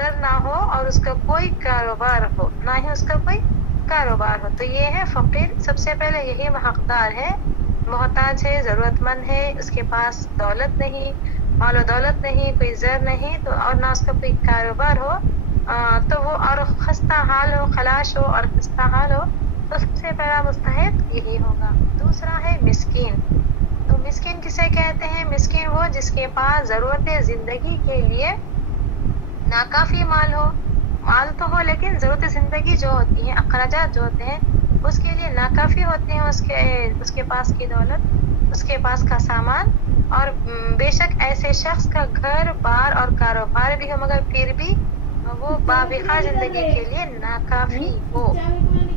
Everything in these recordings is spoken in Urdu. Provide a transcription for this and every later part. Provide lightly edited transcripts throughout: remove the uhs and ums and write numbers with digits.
زر نہ ہو اور اس کا کوئی کاروبار ہو، نہ ہی اس کا کوئی کاروبار ہو، تو یہ ہے فقیر. سب سے پہلے یہی حقدار ہے، محتاج ہے، ضرورت مند ہے، اس کے پاس دولت نہیں، مال و دولت نہیں، کوئی زر نہیں، تو اور نہ اس کا کوئی کاروبار ہو، تو وہ اور خستہ حال ہو، خلاش ہو اور خستہ حال ہو، تو سب سے پہلا مستحق یہی ہوگا. دوسرا ہے مسکین. تو مسکین کسے کہتے ہیں؟ مسکین وہ جس کے پاس ضرورت زندگی کے لیے ناکافی مال ہو. مال تو ہو لیکن ضرورت زندگی جو ہوتی ہے، اخراجات جو ہوتے ہیں، اس کے لیے ناکافی ہوتے ہیں اس کے پاس کی دولت، اس کے پاس کا سامان. اور بے شک ایسے شخص کا گھر بار اور کاروبار بھی ہو مگر پھر بھی وہ باوقار زندگی کے لیے ناکافی ہو.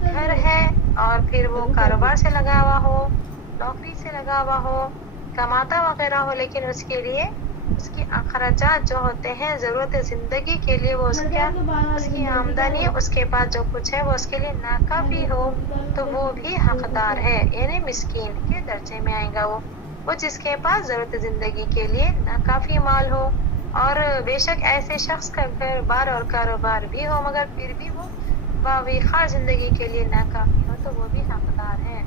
گھر ہے اور پھر وہ کاروبار سے لگا ہوا ہو، نوکری سے لگا ہوا ہو، کماتا وغیرہ ہو، لیکن اس کے لیے اس کی اخراجات جو ہوتے ہیں ضرورت زندگی کے لیے، وہ اس کی آمدنی، اس کے پاس جو کچھ ہے وہ اس کے لیے ناکافی ہو، تو وہ بھی حقدار ہے، یعنی مسکین کے درجے میں آئے گا. وہ جس کے پاس ضرورت زندگی کے لیے ناکافی مال ہو اور بے شک ایسے شخص کا گھر بار اور کاروبار بھی ہو مگر پھر بھی وہ باوقار زندگی کے لیے ناکافی ہو، تو وہ بھی حقدار ہے.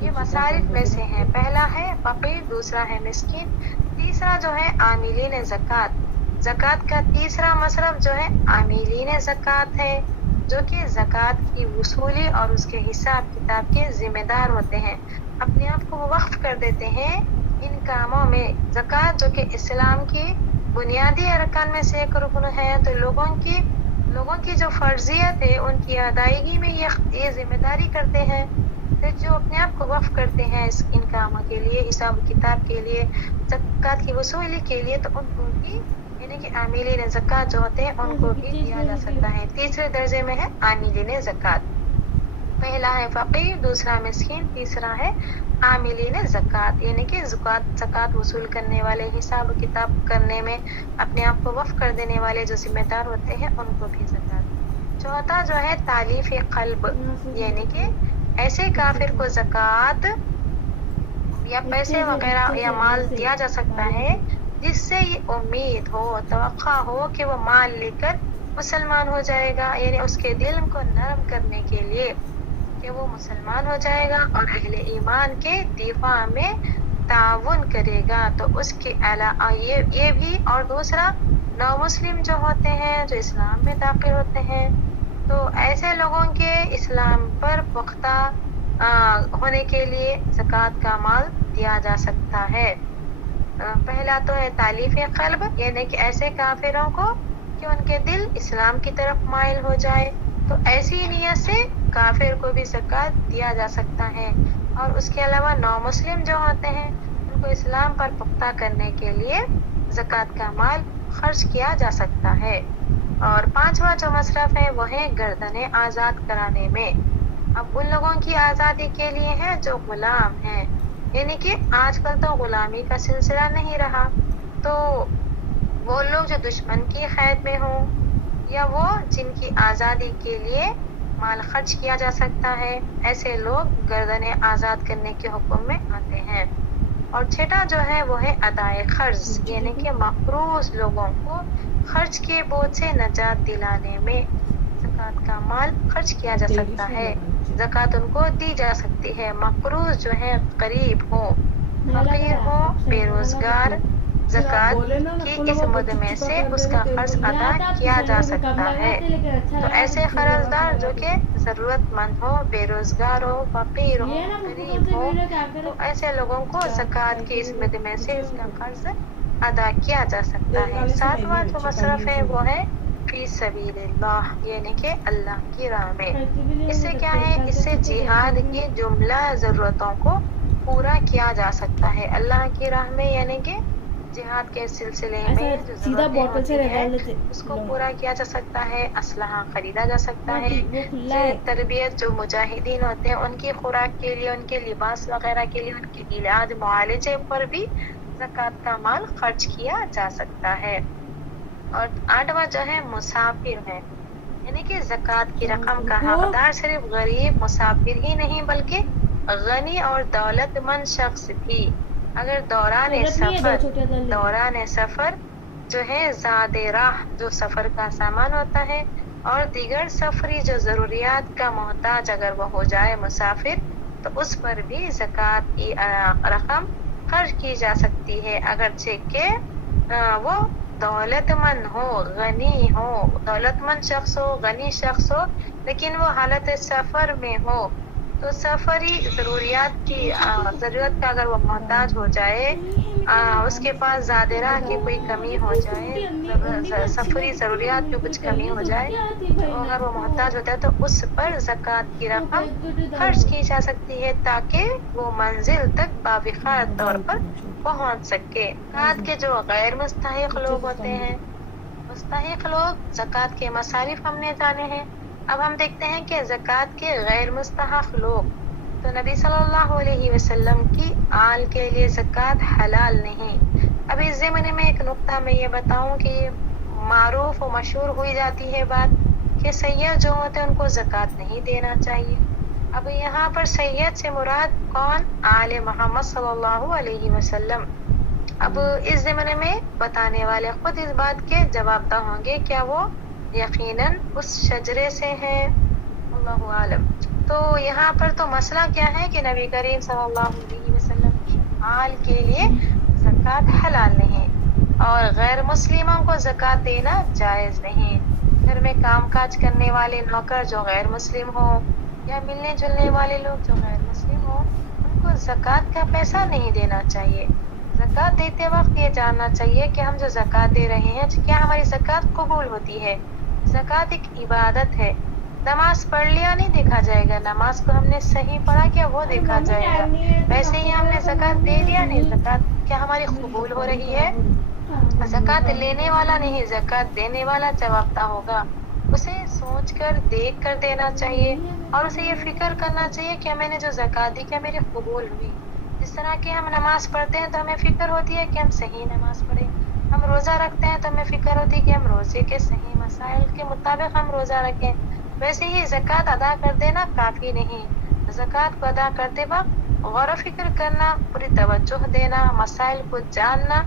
یہ مصارف میں سے ہیں. پہلا ہے فقیر، دوسرا ہے مسکین، تیسرا جو ہے عاملین زکوٰۃ. زکوٰۃ کا تیسرا مصرف جو ہے عاملین زکوٰۃ ہے، جو کہ زکوٰۃ کی وصولی اور اس کے حساب کتاب کے ذمہ دار ہوتے ہیں. اپنے آپ کو وہ وقف کر دیتے ہیں ان کاموں میں. زکوٰۃ جو کہ اسلام کی بنیادی ارکان میں سے ایک رکن ہے، تو لوگوں کی جو فرضیت ہے ان کی ادائیگی میں یہ ذمہ داری کرتے ہیں. پھر جو اپنے آپ کو وقف کرتے ہیں ان کاموں کے لیے، حساب کتاب کے لیے، زکوٰۃ کی وصولی کے لیے، تو ان کو بھی یعنی کہ عاملین زکوٰۃ جو ہوتے ہیں ان کو بھی دیا جا سکتا ہے. تیسرے درجے میں ہے عاملین زکوٰۃ. پہلا ہے فقیر، دوسرا مسکین، تیسرا ہے عاملین زکوٰۃ، یعنی کہ زکوٰۃ وصول کرنے والے، حساب کتاب کرنے میں اپنے آپ کو وقف کر دینے والے جو ذمہ دار ہوتے ہیں ان کو بھی زکوٰۃ. چوتھا جو ہے تالیف قلب، یعنی کہ ایسے کافر کو زکوٰۃ یا پیسے وغیرہ یا مال دیا جا سکتا ہے جس سے یہ امید ہو، توقع ہو کہ وہ مال لے کر مسلمان ہو جائے گا، یعنی اس کے دل کو نرم کرنے کے لیے کہ وہ مسلمان ہو جائے گا اور اہل ایمان کے دفاع میں تعاون کرے گا. تو اس کے علاوہ یہ بھی، اور دوسرا نو مسلم جو ہوتے ہیں، جو اسلام میں داخل ہوتے ہیں، تو ایسے لوگوں کے اسلام پر پختہ ہونے کے لیے زکوٰۃ کا مال دیا جا سکتا ہے. پہلا تو ہے تالیف قلب، یعنی کہ ایسے کافروں کو کہ ان کے دل اسلام کی طرف مائل ہو جائے، تو ایسی نیت سے کافر کو بھی زکوٰۃ دیا جا سکتا ہے. اور اس کے علاوہ نو مسلم جو ہوتے ہیں ان کو اسلام پر پختہ کرنے کے لیے زکوٰۃ کا مال خرچ کیا جا سکتا ہے. اور پانچواں جو مصرف ہے وہ ہے گردنیں آزاد کرانے میں. اب ان لوگوں کی آزادی کے لیے ہے جو غلام ہیں، یعنی کہ آج کل تو غلامی کا سلسلہ نہیں رہا، تو وہ لوگ جو دشمن کی قید میں ہوں یا وہ جن کی آزادی کے لیے مال خرچ کیا جا سکتا ہے، ایسے لوگ گردنیں آزاد کرنے کے حکم میں آتے ہیں. اور چھٹا جو ہے وہ ہے ادائے قرض، یعنی کہ مقروض لوگوں کو خرچ کے بوجھ سے نجات دلانے میں زکوٰۃ کا مال خرچ کیا جا سکتا ہے، زکوٰۃ ان کو دی جا سکتی ہے. مقروض جو ہے غریب ہو، فقیر ہو، بے روزگار، زکوٰۃ کی اس مد میں سے اس کا قرض ادا کیا جا سکتا ہے. تو ایسے قرض دار جو کہ ضرورت مند ہو، بے روزگار ہو، فقیر ہو، غریب ہو، تو ایسے لوگوں کو زکوٰۃ کی اس مد میں سے اس کا قرض ادا کیا جا سکتا ہے. ساتواں جو مصرف ہے وہ ہے فی سبیل اللہ، یعنی کہ اللہ کی راہ میں. اس سے کیا ہے؟ اس سے جہاد کی جملہ ضرورتوں کو پورا کیا جا سکتا ہے اللہ کی راہ میں، یعنی کہ جہاد کے سلسلے میں جو ضرورتیں ہوتی ہیں اس کو پورا کیا جا سکتا ہے، اسلحہ خریدا جا سکتا ہے، تربیت جو مجاہدین ہوتے ہیں ان کی خوراک کے لیے، ان کے لباس وغیرہ کے لیے، ان کے علاج معالجے پر بھی زکوٰۃ کا مال خرچ کیا جا سکتا ہے. اور آٹھواں جو ہے مسافر ہے، یعنی کہ زکوٰۃ کی رقم کا حقدار صرف غریب مسافر ہی نہیں بلکہ غنی اور دولت مند شخص بھی. اگر دوران سفر جو ہے زاد راہ جو سفر کا سامان ہوتا ہے اور دیگر سفری جو ضروریات کا محتاج اگر وہ ہو جائے مسافر تو اس پر بھی زکوٰۃ کی رقم خرچ کی جا سکتی ہے، اگرچہ کہ وہ دولت مند ہو، غنی ہو، دولت مند شخص ہو، غنی شخص ہو، لیکن وہ حالت سفر میں ہو تو سفری ضرورت کا اگر وہ محتاج ہو جائے، اس کے پاس زیادہ راہ کی کوئی کمی ہو جائے، سفری ضروریات کی کچھ کمی ہو جائے تو اگر وہ محتاج ہوتا ہے تو اس پر زکوٰۃ کی رقم خرچ کی جا سکتی ہے تاکہ وہ منزل تک باوقار طور پر پہنچ سکے۔ زکوٰۃ کے جو غیر مستحق لوگ ہوتے ہیں، مستحق لوگ زکوٰۃ کے مصارف ہم نے جانے ہیں، اب ہم دیکھتے ہیں کہ زکوٰۃ کے غیر مستحق لوگ تو نبی صلی اللہ علیہ وسلم کی آل کے لیے زکوٰۃ حلال نہیں۔ اب اس ضمن میں ایک نقطہ میں یہ بتاؤں کہ معروف و مشہور ہوئی جاتی ہے بات کہ سید جو ہوتے ہیں ان کو زکوٰۃ نہیں دینا چاہیے۔ اب یہاں پر سید سے مراد کون؟ آل محمد صلی اللہ علیہ وسلم۔ اب اس ضمن میں بتانے والے خود اس بات کے جواب دہ ہوں گے، کیا وہ یقیناً اس شجرے سے ہیں؟ اللہ عالم۔ تو یہاں پر تو مسئلہ کیا ہے کہ نبی کریم صلی اللہ علیہ وسلم کی آل کے لیے زکوٰۃ حلال نہیں اور غیر مسلموں کو زکوٰۃ دینا جائز نہیں۔ گھر میں کام کاج کرنے والے نوکر جو غیر مسلم ہوں یا ملنے جلنے والے لوگ جو غیر مسلم ہوں ان کو زکوٰۃ کا پیسہ نہیں دینا چاہیے۔ زکوٰۃ دیتے وقت یہ جاننا چاہیے کہ ہم جو زکوٰۃ دے رہے ہیں کیا ہماری زکوٰۃ قبول ہوتی ہے۔ زکوٰۃ ایک عبادت ہے، نماز پڑھ لیا نہیں دیکھا جائے گا، نماز کو ہم نے صحیح پڑھا کیا وہ دیکھا جائے گا، ویسے ہی ہم نے زکوٰۃ دے لیا نہیں، زکوٰۃ کیا ہماری قبول ہو رہی ہے۔ زکوٰۃ لینے والا نہیں، زکوٰۃ دینے والا جواب دہ ہوگا، اسے سوچ کر دیکھ کر دینا چاہیے اور اسے یہ فکر کرنا چاہیے کہ میں نے جو زکوٰۃ دی کیا میری قبول ہوئی۔ جس طرح کہ ہم نماز پڑھتے ہیں تو ہمیں فکر ہوتی ہے کہ ہم صحیح نماز پڑھیں، ہم روزہ رکھتے ہیں تو ہمیں فکر ہوتی ہے کہ ہم روزے کے صحیح مسائل کے مطابق ہم روزہ رکھیں، ویسے ہی زکوٰۃ ادا کر دینا کافی نہیں۔ زکوٰۃ کو ادا کرتے وقت غور و فکر کرنا، پوری توجہ دینا، مسائل کو جاننا،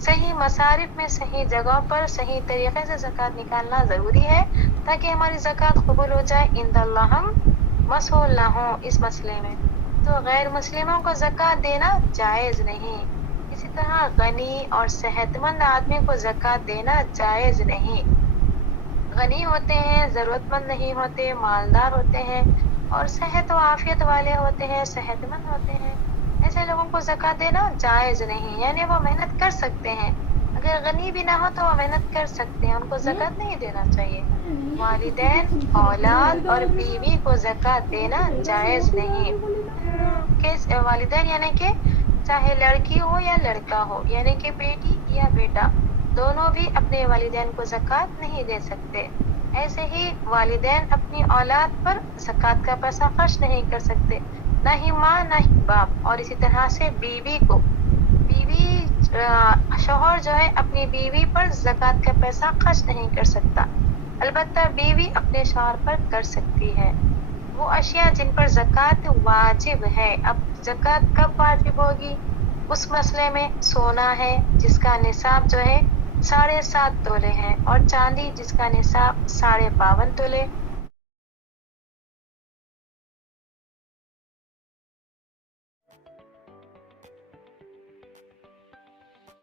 صحیح مصارف میں صحیح جگہوں پر صحیح طریقے سے زکوٰۃ نکالنا ضروری ہے تاکہ ہماری زکوٰۃ قبول ہو جائے، عند اللہ ہم مسئول نہ ہوں اس مسئلے میں۔ تو غیر مسلموں کو زکوٰۃ دینا جائز نہیں۔ اسی طرح غنی اور صحت مند آدمی کو زکوٰۃ دینا جائز نہیں۔ غنی ہوتے ہیں، ضرورت مند نہیں ہوتے، مالدار ہوتے ہیں اور صحت و عافیت والے ہوتے ہیں، صحت مند ہوتے ہیں، ایسے لوگوں کو زکوٰۃ دینا جائز نہیں، یعنی وہ محنت کر سکتے ہیں، اگر غنی بھی نہ ہو تو وہ محنت کر سکتے ہیں، ان کو زکوٰۃ نہیں دینا چاہیے۔ والدین، اولاد اور بیوی کو زکوٰۃ دینا جائز نہیں۔ والدین یعنی کہ چاہے لڑکی ہو یا لڑکا ہو، یعنی کہ بیٹی یا بیٹا، دونوں بھی اپنے والدین کو زکوٰۃ نہیں دے سکتے۔ ایسے ہی والدین اپنی اولاد پر زکوٰۃ کا پیسہ خرچ نہیں کر سکتے، نہ ہی ماں نہ ہی باپ، اور اسی طرح سے بیوی کو شوہر جو ہے اپنی بیوی پر زکوٰۃ کا پیسہ خرچ نہیں کر سکتا، البتہ بیوی اپنے شوہر پر کر سکتی ہے۔ وہ اشیاء جن پر زکوٰۃ واجب ہے، اب زکوٰۃ کب واجب ہوگی؟ اس مسئلے میں سونا ہے جس کا نصاب جو ہے 7.5 تولے ہے، اور چاندی جس کا نصاب 52.5 تولے،